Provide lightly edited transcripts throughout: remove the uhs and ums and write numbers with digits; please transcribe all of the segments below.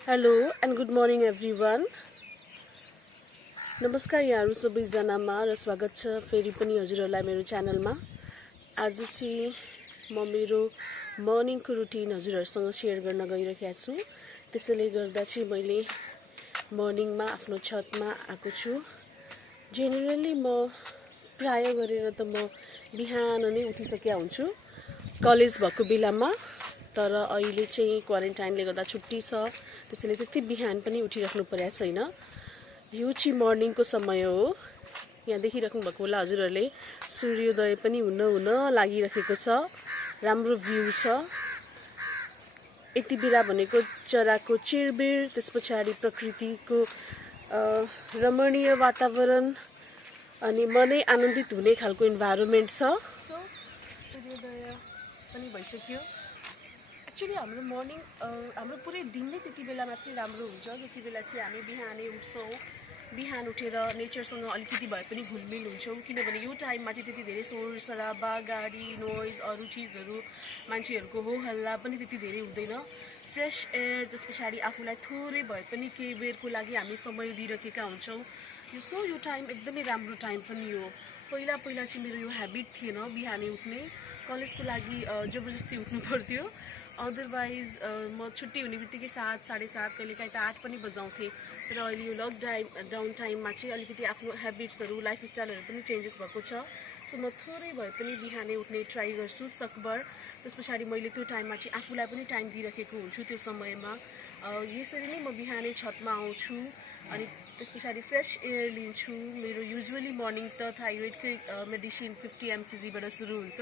Hello and good morning everyone. नमस्कार यहाँहरू सबैजनामा र स्वागत छ फेरि पनि हजुरहरूलाई मेरो च्यानलमा। आज चाहिँ म मेरो मर्निङको रुटिन हजुरहरूसँग सेयर गर्न गइरहेको छु। त्यसैले गर्दा चाहिँ मैले मर्निङमा आफ्नो छतमा आएको छु। जेनरली म प्राय गरेर त म बिहान नै उठिसकेका हुन्छु कलेज भएको बेलामा, तर अहिले चाहिँ क्वारेन्टाइनले गर्दा छुट्टी छ, त्यसैले त्यति बिहान पनि उठिराख्नु परेको छैन। यो चाहिँ मर्निङको समय हो। यहाँ देखिराख्नु भएको होला हजुरहरूले, सूर्योदय पनि हुन लागिरहेको छ, राम्रो भ्यू छ। यति बेला भनेको चराको चिरबिर, त्यस पछाडि प्रकृतिको रमणीय वातावरण अनि मनै आनन्दित हुने खालको इन्भाइरोमेन्ट छ। सो सूर्योदय पनि भइसक्यो। एक्चुअली हाम्रो मर्निङ हाम्रो पुरै दिन नै त्यति बेला मात्रै राम्रो हुन्छ जति बेला चाहिँ हामी बिहानै उठ्छौँ। बिहान उठेर नेचरसँग अलिकति भए पनि घुलमिल हुन्छौँ, किनभने यो टाइममा चाहिँ त्यति धेरै शोर सराबा, गाडी नोइज, अरू चिजहरू, मान्छेहरूको हो हल्ला पनि त्यति धेरै हुँदैन। फ्रेस एयर, त्यस पछाडि आफूलाई थोरै भए पनि केही बेरको लागि हामी समय दिइरहेका हुन्छौँ। यो टाइम एकदमै राम्रो टाइम पनि हो। पहिला चाहिँ मेरो यो ह्याबिट थिएन बिहानै उठ्ने। कलेजको लागि जबरजस्ती उठ्नु पर्थ्यो, अदरवाइज म छुट्टी हुने बित्तिकै 7, 7:30, कहिलेकाहीँ त 8 पनि बजाउँथेँ। तर अहिले यो लकडाउन टाइममा चाहिँ अलिकति आफ्नो ह्याबिट्सहरू, लाइफस्टाइलहरू पनि चेन्जेस भएको छ। सो म थोरै भए पनि बिहानै उठ्ने ट्राई गर्छु सकभर। त्यस पछाडि मैले त्यो टाइममा चाहिँ आफूलाई पनि टाइम दिइरहेको हुन्छु। त्यो समयमा यसरी नै म बिहानै छतमा आउँछु अनि त्यस पछाडि फ्रेस एयर लिन्छु। मेरो युजुअली मर्निङ त थाइरोइडकै मेडिसिन 50 mcgबाट सुरु हुन्छ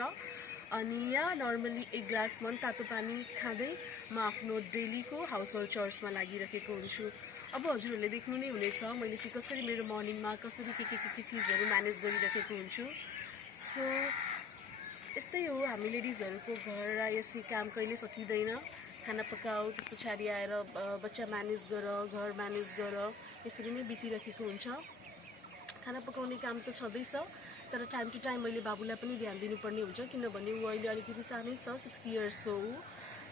अनि यहाँ नर्मली 1 ग्लास तातो पानी खाँदै म आफ्नो डेलीको हाउस होल्ड चर्समा लागिरहेको हुन्छु। अब हजुरहरूले देख्नु नै हुनेछ मैले चाहिँ कसरी मेरो मर्निङमा कसरी के चिजहरू म्यानेज गरिरहेको हुन्छु। सो यस्तै हो, हामी लेडिजहरूको घर यसै काम कहिले सकिँदैन। खाना पकाऊ, त्यस पछाडि आएर बच्चा म्यानेज गर, घर म्यानेज गर, यसरी नै बितिरहेको हुन्छ। खाना पकाउने काम त छँदैछ, तर टाइम टु टाइम मैले बाबुलाई पनि ध्यान दिनुपर्ने हुन्छ, किनभने ऊ अहिले अलिकति सानै छ, 6 इयर्स हो।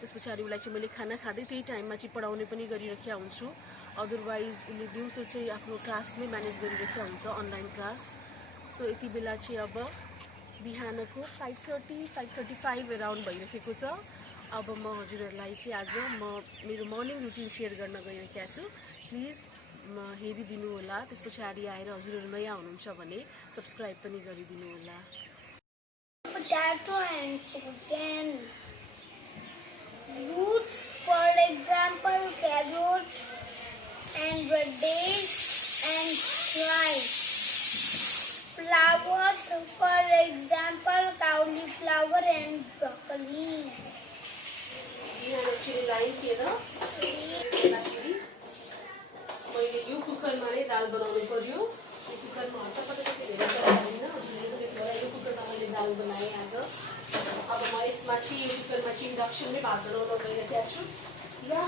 त्यस पछाडि उसलाई चाहिँ मैले खाना खाँदै त्यही टाइममा चाहिँ पढाउने पनि गरिरहेका हुन्छु। अदरवाइज उसले दिउँसो चाहिँ आफ्नो क्लास नै म्यानेज गरिरहेका हुन्छ, अनलाइन क्लास। सो यति बेला चाहिँ अब बिहानको 5:30-5:35 एराउन्ड भइरहेको छ। अब म हजुरहरूलाई चाहिँ आज म मेरो मर्निङ रुटिन सेयर गर्न गइरहेका छु। प्लिज हेरिदिनु होला। त्यस पछाडि आएर हजुरहरू नयाँ हुनुहुन्छ भने सब्सक्राइब पनि गरिदिनु होला। Potato and chicken. Roots, for example, carrots and radish and rice. Flowers, for example, cauliflower and broccoli. मैले यो कुकरमा नै दाल बनाउनु पर्यो। यो कुकरमा हटपट धेरै चलाउँदैन, यो कुकरमा मैले दाल बनाएँ आज। अब म यसमा चाहिँ यो कुकरमा चाहिँ इन्डक्सनमै भात बनाउन गइरहेको छु। या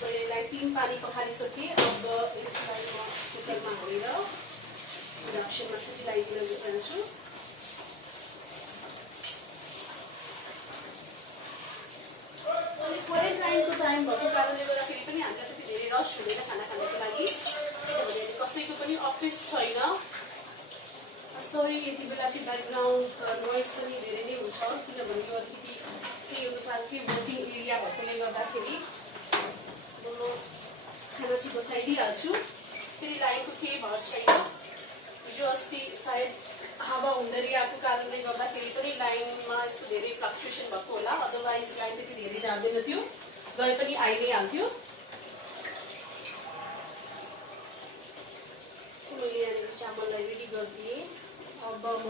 मैले यसलाई 3 पानी पखालिसकेँ। अब यसलाई म कुकरमा हालेर इन्डक्सनमा सिटी लगाइदिन गइरहेछु। क्वारेन्टाइनको टाइम भएको कारणले गर्दाखेरि पनि हामीलाई त्यति धेरै रस हुँदैन खाना खानको लागि, किनभने कसैको पनि अफिस छैन। सरी यति बेला चाहिँ ब्याकग्राउन्ड नोइज पनि धेरै नै हुन्छ, किनभने यो अलिकति त्यही अनुसारकै वर्किङ एरिया भएकोले गर्दाखेरि म खाना चाहिँ बसाइदिइहाल्छु। फेरि लाइनको केही भर छैन। हिजो अस्ति सायद हावा हुँदै आएको कारणले गर्दाखेरि पनि लाइनमा यस्तो धेरै फ्लक्चुएसन भएको होला, अदरवाइज लाइन त्यति धेरै जाँदैन थियो, गए पनि आइ नै हाल्थ्यो। मैले यहाँनिर चामललाई रेडी गरिदिएँ। अब म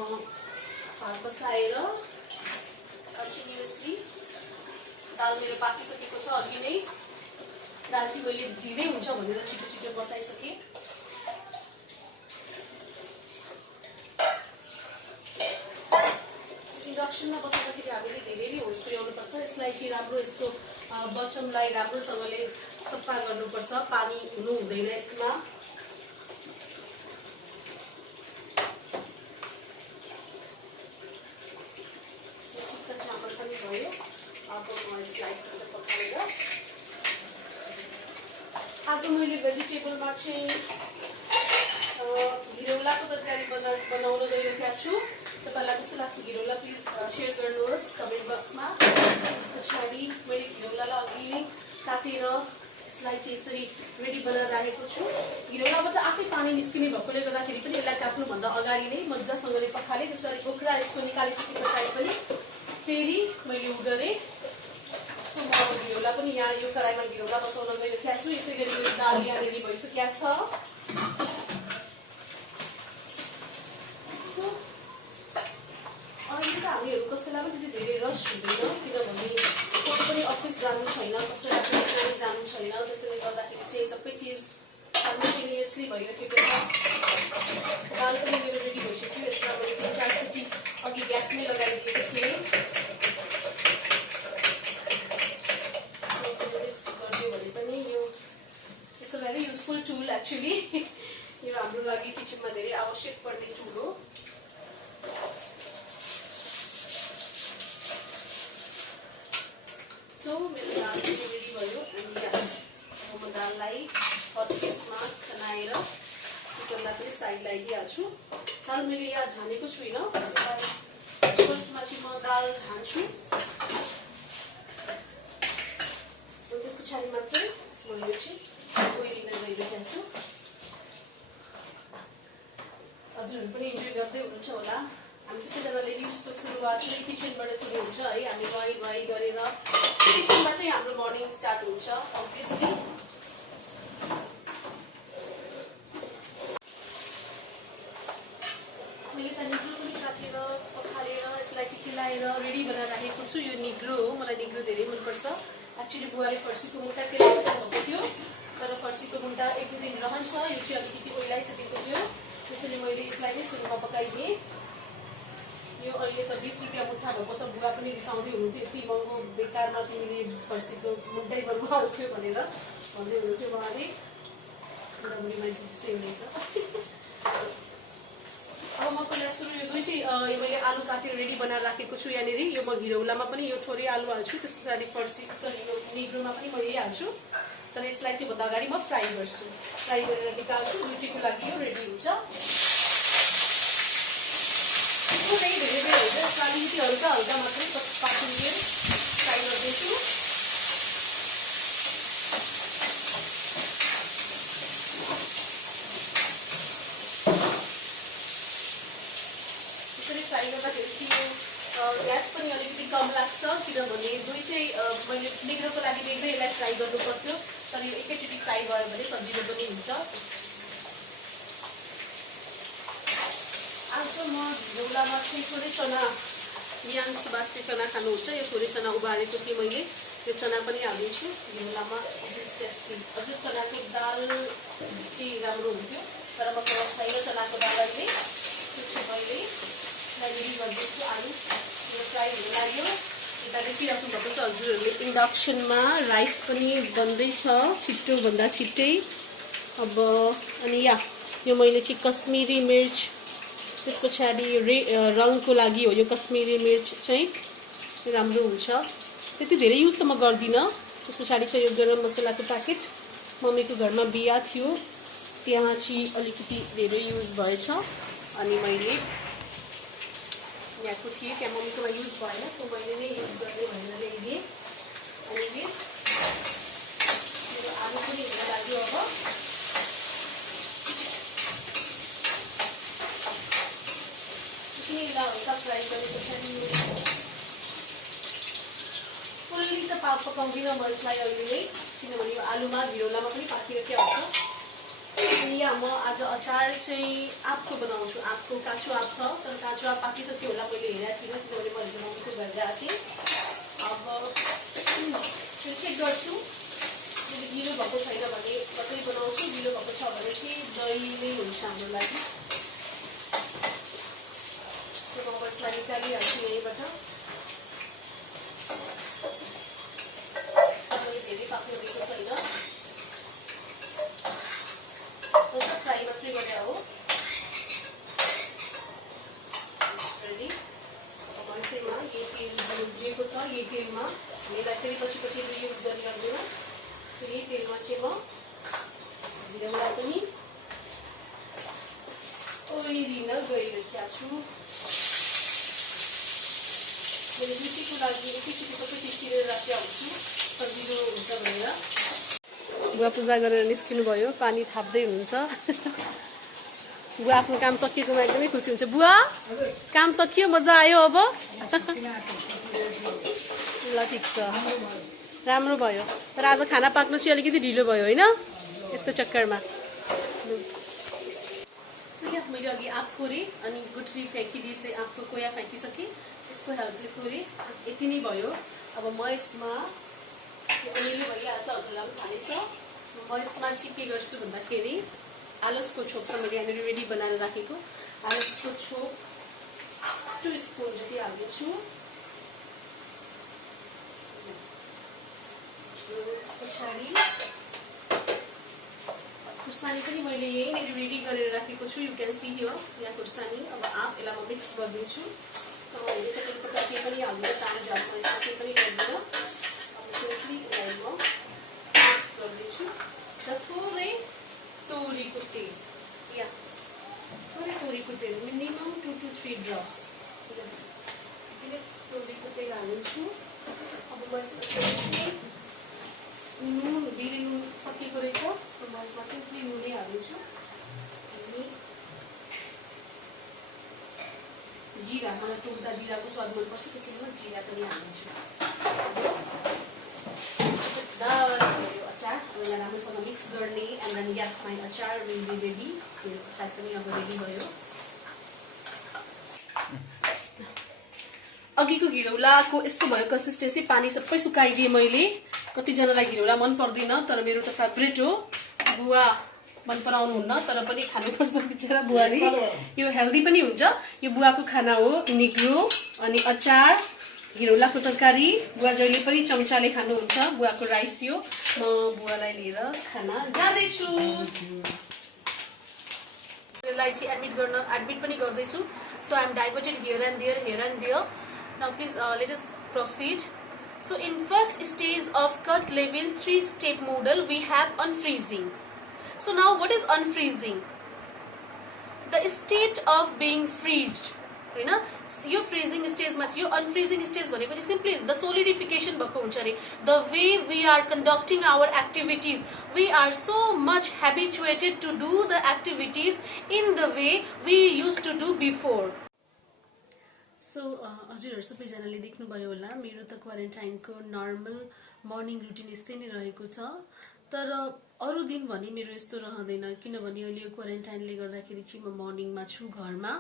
भात बसाएर कन्टिन्युसली दाल मेरो पाकिसकेको छ अघि नै। दाल चाहिँ मैले ढिलै हुन्छ भनेर छिटो बसाइसकेँ। इन्डक्सनमा बसाउँदाखेरि हामीले धेरै नै होस पुर्याउनुपर्छ। यसलाई चाहिँ राम्रो यसको बटमलाई राम्रोसँगले सफा गर्नुपर्छ, पानी हुनु हुँदैन यसमा। चामल पनि भयो। अब म यसलाई पकाएर आज मैले भेजिटेबलमा चाहिँ घिरौलाको तरकारी बनाउन गइरहेको छु। तपाईलाई कस्तो लाग्छ घिरौला प्लिज शेयर गर्नुहोस् कमेन्ट बक्समा। त्यस पछाडि मैले घिरौलालाई अघि नै काटेर यसलाई चाहिँ यसरी रेडी बनाएर राखेको छु। घिरौलाबाट आफै पानी निस्किने भएकोले गर्दाखेरि पनि यसलाई काट्नुभन्दा अगाडि नै मजासँगले पखाले। त्यसपछि बोक्रा यसको निकालिसके पछाडि पनि फेरि मैले उ गरेँ। सो म घिरौला पनि यहाँ यो कराईमा घिरौला बसाउन गइरहेको छु। यसै गरी मेरो दाल यहाँ रेडी भइसकेको छ। अहिले त हामीहरू कसैलाई पनि त्यति धेरै रस हुँदैन, किनभने कोही पनि अफिस जानु छैन, कसैलाई पनि ट्रेन जानु छैन। त्यसैले गर्दाखेरि चाहिँ सबै चिज साइमल्टेनियसली भइरहेको छ। दाल पनि मेरो रेडी भइसक्यो। यसमा मैले 3-4 सिटी अघि ग्यासमै लगाइदिएको थिएँ। It's a very useful tool actually. यो हाम्रो लागि किचनमा धेरै आवश्यक पर्ने टुल हो। सो मेरो दाल पनि रेडी भयो। अनि यहाँ म दाललाई हटकेसमा खनाएर कुकरलाई पनि साइड लगाइदिइहाल्छु। दाल मैले यहाँ झानेको छुइनँ। फर्स्टमा चाहिँ म दाल झान्छु। त्यस पछाडि मात्रै म यो चाहिँ बोइलिङ गरिरहेको छु। हजुरहरू पनि इन्जोय गर्दै हुनुहुन्छ होला। हामी सबैजना लेडिजको सुरुवात चाहिँ किचनबाट सुरु हुन्छ है। हामी नुहाई गरेर किचनबाटै हाम्रो मर्निङ स्टार्ट हुन्छ अभियसली। मैले त निग्रो पनि काटेर पखालेर यसलाई चाहिँ खिलाएर रेडी बनाएर राखेको छु। यो निग्रो हो, मलाई निग्रो धेरै मनपर्छ। एक्चुअली बुवाले फर्सीको मुन्टा केलाइसक्नु भएको थियो, तर फर्सीको मुन्टा 1-2 दिन रहन्छ। यो चाहिँ अलिकति ओइलाइसकेको थियो, त्यसैले मैले यसलाई नै सुरुमा पकाइदिएँ। यो अहिले त 20 रुपियाँ मुठा भएको छ। बुवा पनि रिसाउँदै हुनुहुन्थ्यो, यति महँगो बेकारमा तिमीले फर्सीको मुन्टै बनाउँथ्यो भनेर भन्दै हुनुहुन्थ्यो उहाँले। बुढी मान्छे त्यस्तै हुनेछ। अब म पहिला सुरु यो दुईटै मैले आलु काटेर रेडी बनाएर राखेको छु यहाँनिर। यो म घिरौलामा पनि यो थोरै आलु हाल्छु, त्यस पछाडि फर्सी यो निग्रोमा पनि म यही हाल्छु। तर यसलाई त्योभन्दा अगाडि म फ्राई गर्छु। फ्राई गरेर निकाल्छु। दुईटैको लागि यो रेडी हुन्छ। यसको चाहिँ धेरै बेर हुन्छ, अलिकति हल्का हल्का मात्रै 5 मिनट फ्राई गर्दैछु। यसरी फ्राई गर्दाखेरि चाहिँ ग्यास पनि अलिकति कम लाग्छ, किनभने दुईटै मैले निग्रोको लागि बेग्लै यसलाई फ्राई गर्नु पर्थ्यो। तर यो एकैचोटि फ्राई भयो भने सजिलो पनि हुन्छ। आज म घिरौलामा चाहिँ थोरै चना, मियाङ सुबास चाहिँ चना खानुहुन्छ, यो थोरै चना उबालेको थिएँ मैले। यो चना पनि हालिदिन्छु घिरौलामा, टेस्टी। अझै चनाको दाल चाहिँ राम्रो हुन्थ्यो, तर मसँग छैन चनाको दाल अहिले। त्यो चाहिँ मैले रेडी गरिदिन्छु। आलु यो फ्राई हुन लाग्यो। यता देखिराख्नु भएको छ हजुरहरूले इन्डक्सनमा राइस पनि बन्दैछ छिटोभन्दा छिट्टै। अब अनि यो मैले चाहिँ कश्मिरी मिर्च, त्यस पछाडि रङको लागि हो यो कश्मिरी मिर्च चाहिँ राम्रो हुन्छ। त्यति धेरै युज त म गर्दिनँ। त्यस पछाडि चाहिँ यो गरम मसलाको प्याकेट मम्मीको घरमा बिहा थियो, त्यहाँ चाहिँ अलिकति धेरै युज भएछ। अनि मैले यहाँको थिएँ, त्यहाँ मम्मीकोमा युज भएन, सो मैले नै युज गर्ने भनेर ल्याइदिएँ। अनि यस मेरो आलु पनि हुन लाग्यो। अब हल्का फ्राई गरे पछाडि फुल्ली त पकाउँदिनँ म यसलाई अहिले नै, किनभने यो आलुमा घिरौलामा पनि पाकिरहेकै हुन्छ। अनि यहाँ म आज अचार चाहिँ आँपको बनाउँछु। आँपको काँचो आँप छ, तर काँचो आँप पाकिसक्यो होला, मैले हेरेको थिइनँ, किनभने मैले हिजो मम्मीको घर गएको थिएँ। अब त्यो चेक गर्छु, यदि गिलो भएको छैन भने मात्रै बनाउँछु, गिलो भएको छ भने चाहिँ दही नै हुन्छ हाम्रो लागि। यसलाई निकालिहाल्छु यहीँबाट। धेरै पाक्नु दिएको छैन, फ्राई मात्रै गरेर हो। रेडी। अब यसैमा यही तेल दिएको छ, यही तेलमा यसलाई फेरि पछि रियुज गरिहाल्दैन। फेरि यही तेलमा चाहिँ म ल्याउलाई पनि ओइरिन गइरहेका छु। मैले ड्युटीको लागि एकैचोटि सबै चिरेर राखेर आउँछु सजिलो हुन्छ भनेर। बुवा पूजा गरेर निस्किनु भयो, पानी थाप्दै हुनुहुन्छ। बुवा आफ्नो काम सकिएकोमा एकदमै खुसी हुन्छ। बुवा काम सकियो, मजा आयो अब? ल ठिक छ, राम्रो भयो। तर आज खाना पाक्नु चाहिँ अलिकति ढिलो भयो होइन यसको चक्करमा। मैले अघि आँप कोरेँ अनि गुठरी फ्याँकिदिएँ, आँपको कोया फ्याँकिसकेँ, यसको हेल्पले कोरेँ। यति नै भयो। अब म यसमा अलिअलि भइहाल्छ, हजुरलाई पनि थाहै छ। म यसमा चाहिँ के गर्छु भन्दाखेरि आलसको छोप छ, मैले यहाँनिर रेडी बनाएर राखेको आलसको छोप 2 स्पुन जति हाल्दैछु। पछाडि खुर्सानी पनि मैले यहीँनिर रेडी गरेर राखेको छु। यु क्यान सी हियर यहाँ खुर्सानी। अब आँप यसलाई म मिक्स गरिदिन्छु। मैले चटपटा केही पनि हाल्दिनँ, तामझाममा यसमा केही पनि गर्दिनँ। अब सिम्पली यसलाई म मिक्स गरिदिन्छु र थोरै तोरीको तेल, या थोरै तोरीको तेल, मिनिमम 2 to 3 ड्रप्स तोरीको तेल हाल्छु। अब म यसमा नुन, बिरे नुन सकिएको रहेछ, सो म यसमा सिम्पली नुनै हाल्छु। अनि जिरा, मलाई टोक्दा जिराको स्वाद मनपर्छ, त्यसैले म जिरा पनि हाल्छु। अचार अब यसलाई राम्रोसँग मिक्स गर्ने एन्ड देन या माइ अचार विल बी रेडी। सायद पनि अब रेडी भयो। अघिको घिरौलाको यस्तो भयो कन्सिस्टेन्सी, पानी सबै सुकाइदिएँ मैले। कतिजनालाई घिरौला मन पर्दैन, तर मेरो त फेभरेट हो। बुवा मन पराउनुहुन्न तर पनि खानुपर्छ बिचरा बुवाले। यो हेल्दी पनि हुन्छ, यो बुवाको खाना हो, निग्रो अनि अचार, घिरौलाको तरकारी। बुवा जहिले पनि चम्चाले खानुहुन्छ। बुवाको राइस यो म बुवालाई लिएर खाना जाँदैछु। यसलाई चाहिँ एडमिट पनि गर्दैछु। So I am diverted here and there. Now please let us proceed. So in first stage of Kurt Levin's 3-step model we have unfreezing. So now what is unfreezing? The state of being freezed. You know, यो freezing stage मा यो unfreezing stage भनेको चाहिँ simply the solidification भएको हुन्छ रे. The way we are conducting our activities, we are so much habituated to do the activities in the way we used to do before. So हजुरहरू सबैजनाले देख्नुभयो होला, मेरो त क्वारेन्टाइनको नर्मल मर्निङ रुटिन यस्तै नै रहेको छ। तर अरू दिन भने मेरो यस्तो रहँदैन, किनभने अहिले यो क्वारेन्टाइनले गर्दाखेरि चाहिँ म मर्निङमा छु घरमा।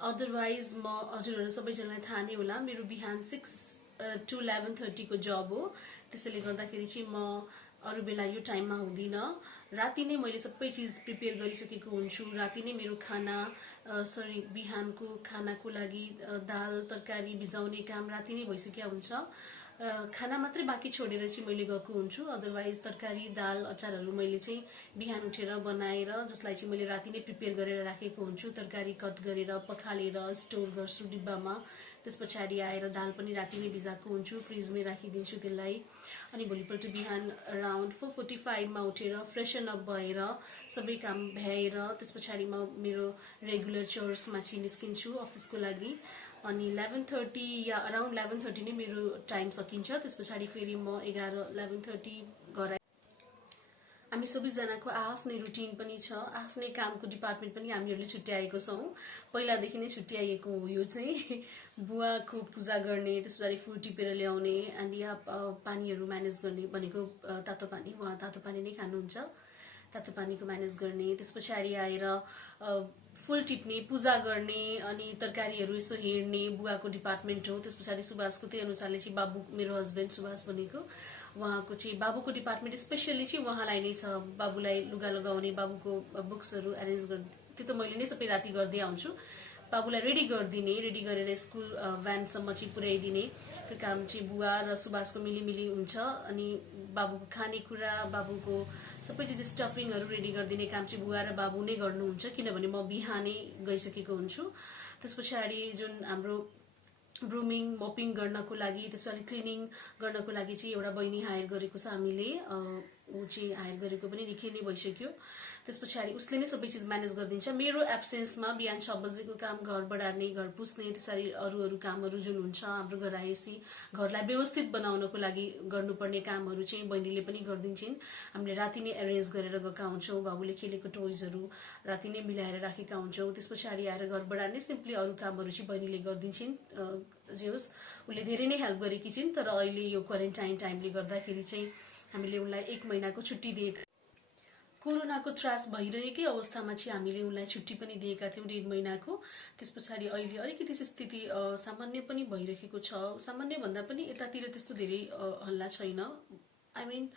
अदरवाइज म हजुरहरू सबैजनालाई थाहा नै होला, मेरो बिहान 6 to 11:30 को जब हो, त्यसैले गर्दाखेरि चाहिँ म अरू बेला यो टाइममा हुँदिनँ। राति नै मैले सबै चिज प्रिपेयर गरिसकेको हुन्छु। राति नै मेरो खाना बिहानको खानाको लागि दाल तरकारी भिजाउने काम राति नै भइसकेको हुन्छ। खाना मात्रै बाँकी छोडेर चाहिँ मैले गएको हुन्छु। अदरवाइज तरकारी दाल अचारहरू मैले चाहिँ बिहान उठेर बनाएर, जसलाई चाहिँ मैले राति नै प्रिपेयर गरेर राखेको हुन्छु। तरकारी कट गरेर पखालेर स्टोर गर्छु डिब्बामा। त्यस पछाडि आएर दाल पनि राति नै भिजाएको हुन्छु, फ्रिजमै राखिदिन्छु त्यसलाई। अनि भोलिपल्ट बिहान अराउन्ड 4:45 मा उठेर फ्रेसन अप भएर सबै काम भ्याएर त्यस पछाडि म मेरो रेगुलर चोर्समा चाहिँ निस्किन्छु अफिसको लागि। अनि 11:30 या अराउन्ड 11:30 नै मेरो टाइम सकिन्छ। त्यस पछाडि फेरि म 11-11:30 घर। हामी सबैजनाको आफ्नै रुटिन पनि छ, आफ्नै कामको डिपार्टमेन्ट पनि हामीहरूले छुट्याएको छौँ। पहिलादेखि नै छुट्याइएको हो यो चाहिँ। बुवाको पूजा गर्ने, त्यस पछाडि फुल टिपेर ल्याउने, अनि यहाँ पानीहरू म्यानेज गर्ने भनेको तातो पानी, उहाँ तातो पानी नै खानुहुन्छ। तातो पानीको म्यानेज गर्ने, त्यस पछाडि आएर फुल टिप्ने, पूजा गर्ने, अनि तरकारीहरू यसो हेर्ने बुवाको डिपार्टमेन्ट हो। त्यस पछाडि सुभाषको त्यही अनुसारले चाहिँ बाबु, मेरो हस्बेन्ड सुभाष भनेको, उहाँको चाहिँ बाबुको डिपार्टमेन्ट स्पेसली चाहिँ उहाँलाई नै छ। बाबुलाई लुगा लगाउने, बाबुको बुक्सहरू एरेन्ज गर्ने, त्यो त मैले नै सबै राति गर्दै आउँछु। बाबुलाई रेडी गरिदिने, रेडी गरेर स्कुल भ्यानसम्म चाहिँ पुर्याइदिने, त्यो काम चाहिँ बुवा र सुभाषको मिलिमिली हुन्छ। अनि बाबुको खानेकुरा, बाबुको सबै चिज स्टफिङहरू रेडी गरिदिने काम चाहिँ बुवा र बाबु नै गर्नुहुन्छ, किनभने म बिहानै गइसकेको हुन्छु। त्यस पछाडि जुन हाम्रो ब्रुमिङ मपिङ गर्नको लागि, त्यसपछि क्लिनिङ गर्नको लागि चाहिँ एउटा बहिनी हायर गरेको छ हामीले ऊ चाहिँ हायर गरेको पनि निकै नै भइसक्यो। त्यस पछाडि उसले नै सबै चिज म्यानेज गरिदिन्छ। मेरो एब्सेन्समा बिहान 6 बजेको काम घर बढार्ने, घर पुस्ने, त्यसरी अरू कामहरू जुन हुन्छ हाम्रो घर आएपछि घरलाई व्यवस्थित बनाउनको लागि गर्नुपर्ने कामहरू चाहिँ बहिनीले पनि गरिदिन्छन्। हामीले राति नै एरेन्ज गरेर गएका हुन्छौँ। बाबुले खेलेको टोइजहरू राति नै मिलाएर राखेका हुन्छौँ। त्यस पछाडि आएर घर बढार्ने सिम्पली अरू कामहरू चाहिँ बहिनीले गरिदिन्छन्। जे होस् उसले धेरै नै हेल्प गरेकी छिन्। तर अहिले यो क्वारेन्टाइन टाइमले गर्दाखेरि चाहिँ हामीले उनलाई 1 महिनाको छुट्टी दिएका, कोरोनाको त्रास भइरहेकै अवस्थामा चाहिँ हामीले उनलाई छुट्टी पनि दिएका थियौँ 1.5 महिनाको। त्यस पछाडि अहिले अलिकति स्थिति सामान्य पनि भइरहेको छ। सामान्य भन्दा पनि यतातिर त्यस्तो धेरै हल्ला छैन। आई मिन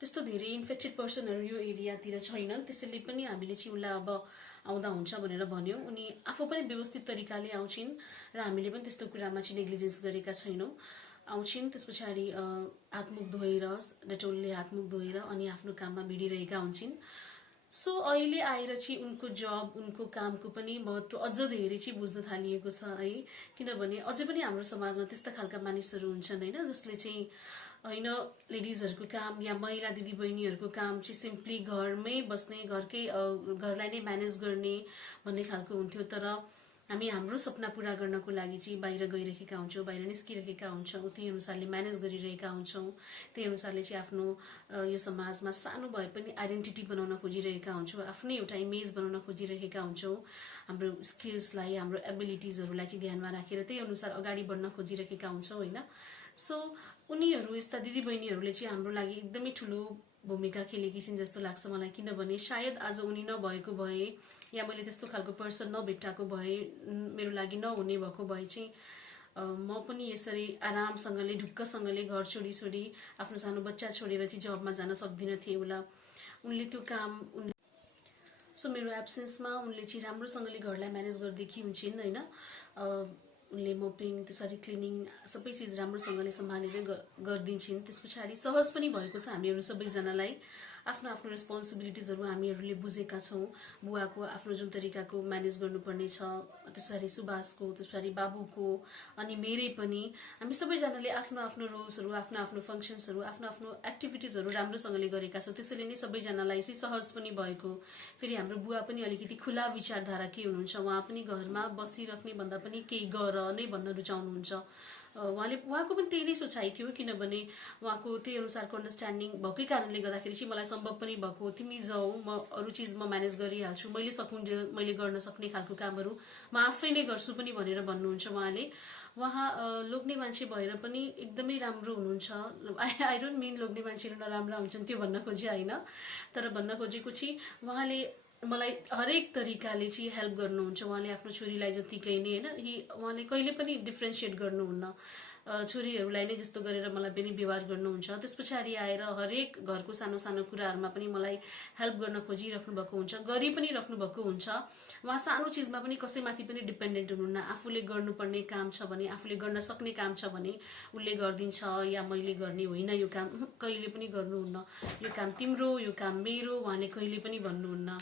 त्यस्तो धेरै इन्फेक्टेड पर्सनहरू यो एरियातिर छैनन्। त्यसैले पनि हामीले चाहिँ उनलाई अब आउँदा हुन्छ भनेर भन्यौँ। उनी आफू पनि व्यवस्थित तरिकाले आउँछिन् र हामीले पनि त्यस्तो कुरामा चाहिँ नेग्लिजेन्स गरेका छैनौँ। आउँछिन्, त्यस पछाडि हातमुख धोएर, डेटोलले हातमुख धोएर अनि आफ्नो काममा भिडिरहेका हुन्छन्। सो अहिले आएर चाहिँ उनको जब, उनको कामको पनि महत्त्व अझ धेरै चाहिँ बुझ्न थालिएको छ है। किनभने अझै पनि हाम्रो समाजमा त्यस्ता खालका मानिसहरू हुन्छन् होइन, जसले चाहिँ होइन लेडिजहरूको काम या महिला दिदीबहिनीहरूको काम चाहिँ सिम्पली घरमै बस्ने, घरलाई नै म्यानेज गर्ने भन्ने खालको हुन्थ्यो। तर हामी हाम्रो सपना पूरा गर्नको लागि चाहिँ बाहिर गइरहेका हुन्छौँ, बाहिर निस्किरहेका हुन्छौँ, त्यही अनुसारले म्यानेज गरिरहेका हुन्छौँ। त्यही अनुसारले चाहिँ आफ्नो यो समाजमा सानो भए पनि आइडेन्टिटी बनाउन खोजिरहेका हुन्छौँ, आफ्नै एउटा इमेज बनाउन खोजिरहेका हुन्छौँ। हाम्रो स्किल्सलाई, हाम्रो एबिलिटिजहरूलाई चाहिँ ध्यानमा राखेर त्यही अनुसार अगाडि बढ्न खोजिरहेका हुन्छौँ होइन। सो उनीहरू, यस्ता दिदीबहिनीहरूले चाहिँ हाम्रो लागि एकदमै ठुलो भूमिका खेलेकी छिन् जस्तो लाग्छ मलाई। किनभने सायद आज उनी नभएको भए या मैले त्यस्तो खालको पर्सन नभेट्टाएको भए, मेरो लागि नहुने भएको भए चाहिँ म पनि यसरी आरामसँगले, ढुक्कसँगले घर छोडी आफ्नो सानो बच्चा छोडेर चाहिँ जबमा जान सक्दिनँ थिएँ होला। उनले त्यो काम सो मेरो एब्सेन्समा उनले चाहिँ राम्रोसँगले घरलाई म्यानेज गरिदिएकी हुन्छन् होइन। उनले मोपिङ, त्यसरी क्लिनिङ सबै चिज राम्रोसँगले सम्हालेर गरिदिन्छन्। त्यस पछाडि सहज पनि भएको छ हामीहरू सबैजनालाई। आफ्नो आफ्नो रेस्पोन्सिबिलिटिजहरू हामीहरूले बुझेका छौँ। बुवाको आफ्नो जुन तरिकाको म्यानेज गर्नुपर्ने छ, त्यसरी सुभाषको, त्यसरी बाबुको, अनि मेरै पनि, हामी सबैजनाले आफ्नो आफ्नो रोल्सहरू, आफ्नो आफ्नो फङ्सन्सहरू, आफ्नो आफ्नो एक्टिभिटिजहरू राम्रोसँगले गरेका छौँ। त्यसैले नै सबैजनालाई चाहिँ सहज पनि भएको। फेरि हाम्रो बुवा पनि अलिकति खुला विचारधारा के हुनुहुन्छ, उहाँ पनि घरमा बसिराख्ने भन्दा पनि केही गर नै भन्न रुचाउनुहुन्छ। उहाँको पनि त्यही नै सोचाइ थियो। किनभने उहाँको त्यही अनुसारको अन्डरस्ट्यान्डिङ भएकै कारणले गर्दाखेरि चाहिँ मलाई सम्भव पनि भएको, तिमी जाऊ, म अरू चिज म म्यानेज गरिहाल्छु, मैले गर्न सक्ने खालको कामहरू म आफै नै गर्छु पनि भनेर भन्नुहुन्छ उहाँले। उहाँ लोग्ने मान्छे भएर पनि एकदमै राम्रो हुनुहुन्छ। आई डोन्ट मिन लोग्ने मान्छेहरू नराम्रा हुन्छन् त्यो भन्न खोजे होइन, तर भन्न खोजेको चाहिँ उहाँले मलाई हरेक तरिकाले चाहिँ हेल्प गर्नुहुन्छ। उहाँले आफ्नो छोरीलाई जतिकै नै होइन, उहाँले कहिले पनि डिफ्रेन्सिएट गर्नुहुन्न। छोरीहरूलाई नै जस्तो गरेर मलाई पनि व्यवहार गर्नुहुन्छ। त्यस पछाडि आएर हरेक घरको सानो सानो कुराहरूमा पनि मलाई हेल्प गर्न खोजिराख्नु भएको हुन्छ, गरि पनि राख्नु भएको हुन्छ। उहाँ सानो चिजमा पनि कसैमाथि पनि डिपेन्डेन्ट हुनुहुन्न। आफूले गर्नुपर्ने काम छ भने, आफूले गर्न सक्ने काम छ भने उसले गरिदिन्छ, या मैले गर्ने होइन यो काम कहिले पनि गर्नुहुन्न। यो काम तिम्रो, यो काम मेरो, उहाँले कहिले पनि भन्नुहुन्न।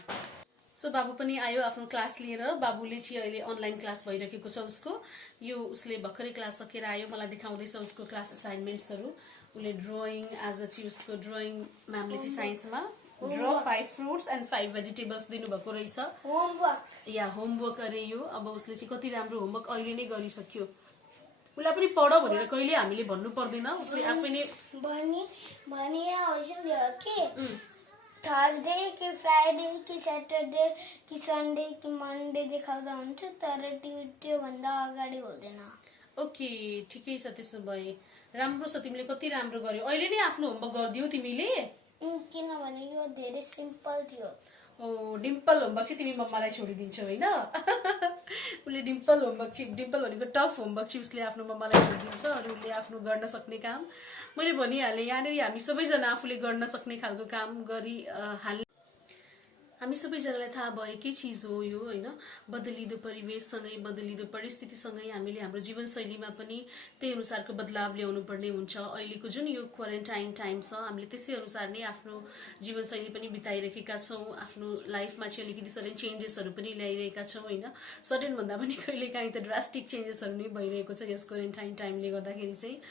सो बाबु पनि आयो आफ्नो क्लास लिएर। बाबुले चाहिँ अहिले अनलाइन क्लास भइरहेको छ उसको। यो उसले भर्खरै क्लास सकेर आयो, मलाई देखाउँदैछ उसको क्लास असाइनमेन्ट्सहरू। उसले ड्रइङ, आज चाहिँ उसको ड्रइङ म्यामले चाहिँ साइन्समा ड्र 5 फ्रुट्स एन्ड 5 भेजिटेबल्स दिनुभएको रहेछ। होमवर्क अरे यो। अब उसले चाहिँ कति राम्रो होमवर्क अहिले नै गरिसक्यो। उसलाई पनि पढ भनेर कहिले हामीले भन्नु पर्दैन, उसले आफै नै थर्सडे कि फ्राइडे कि स्याटरडे कि सन्डे कि मन्डे देखाउँदा हुन्छ, तर ट्युजडे भन्दा अगाडि हुँदैन। ओके, ठिकै छ। त्यसो भए राम्रो छ, तिमीले कति राम्रो गर्यो। अहिले नै आफ्नो होमवर्क गरिदियौ तिमीले? किनभने यो धेरै सिम्पल थियो। डिम्पल होमवर्क चाहिँ तिमी मम्मालाई छोडिदिन्छौ होइन? उसले डिम्पल भनेको टफ होमवर्क चाहिँ उसले आफ्नो मम्मालाई छोडिदिन्छ, अरू उसले आफ्नो गर्न सक्ने काम। मैले भनिहालेँ, यहाँनिर हामी सबैजना आफूले गर्न सक्ने खालको काम गरिहाल्ने। हामी सबैजनालाई थाहा भएकै चिज हो यो होइन। बदलिदो परिवेशसँगै, बदलिदो परिस्थितिसँगै हामीले हाम्रो जीवनशैलीमा पनि त्यही अनुसारको बदलाव ल्याउनु पर्ने हुन्छ। अहिलेको जुन यो क्वारेन्टाइन टाइम छ, हामीले त्यसै अनुसार नै आफ्नो जीवनशैली पनि बिताइरहेका छौँ। आफ्नो लाइफमा चाहिँ अलिकति सडन चेन्जेसहरू पनि ल्याइरहेका छौँ होइन। सडन भन्दा पनि कहिलेकाहीँ त ड्रास्टिक चेन्जेसहरू नै भइरहेको छ यस क्वारेन्टाइन टाइमले गर्दाखेरि चाहिँ।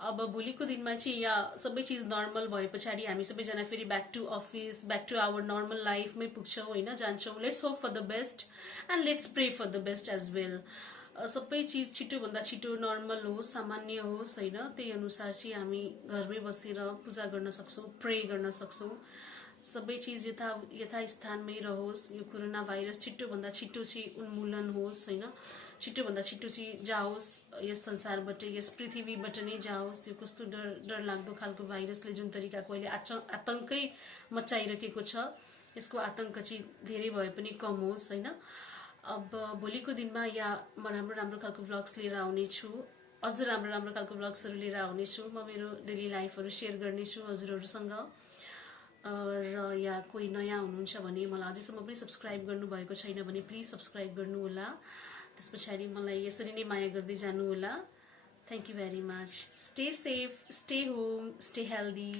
अब भोलिको दिनमा चाहिँ यहाँ सबै चिज नर्मल भए पछाडि हामी सबैजना फेरि back to office, back to our normal लाइफमै पुग्छौँ होइन, जान्छौँ. Let's hope for the best and let's pray for the best as well. सबै चिज छिटोभन्दा छिटो नर्मल होस्, सामान्य होस् होइन. त्यही अनुसार चाहिँ हामी घरमै बसेर पूजा गर्न सक्छौँ, प्रे गर्न सक्छौँ. सबै चिज यथास्थानमै रहोस्. यो कोरोना भाइरस छिटोभन्दा छिटो चाहिँ उन्मूलन होस् होइन, छिटोभन्दा छिटो चाहिँ जाओस् यस संसारबाट, यस पृथ्वीबाट नै जाओस्. यो कस्तो डर लाग्दो खालको भाइरसले जुन तरिकाको अहिले आतंकै मचाइरहेको छ, यसको आतंक चाहिँ धेरै भए पनि कम होस् होइन. अब भोलिको दिनमा यहाँ म राम्रो राम्रो खालको भ्लग्स लिएर आउनेछु, अझ राम्रो राम्रो खालको भ्लग्सहरू लिएर आउनेछु. म मेरो डेली लाइफहरू सेयर गर्नेछु हजुरहरूसँग. र या कोही नयाँ हुनुहुन्छ भने मलाई अझैसम्म पनि सब्सक्राइब गर्नुभएको छैन भने प्लिज सब्सक्राइब गर्नुहोला. त्यस पछाडि मलाई यसरी नै माया गर्दै जानुहोला. Thank you very much. Stay safe, stay home, stay healthy.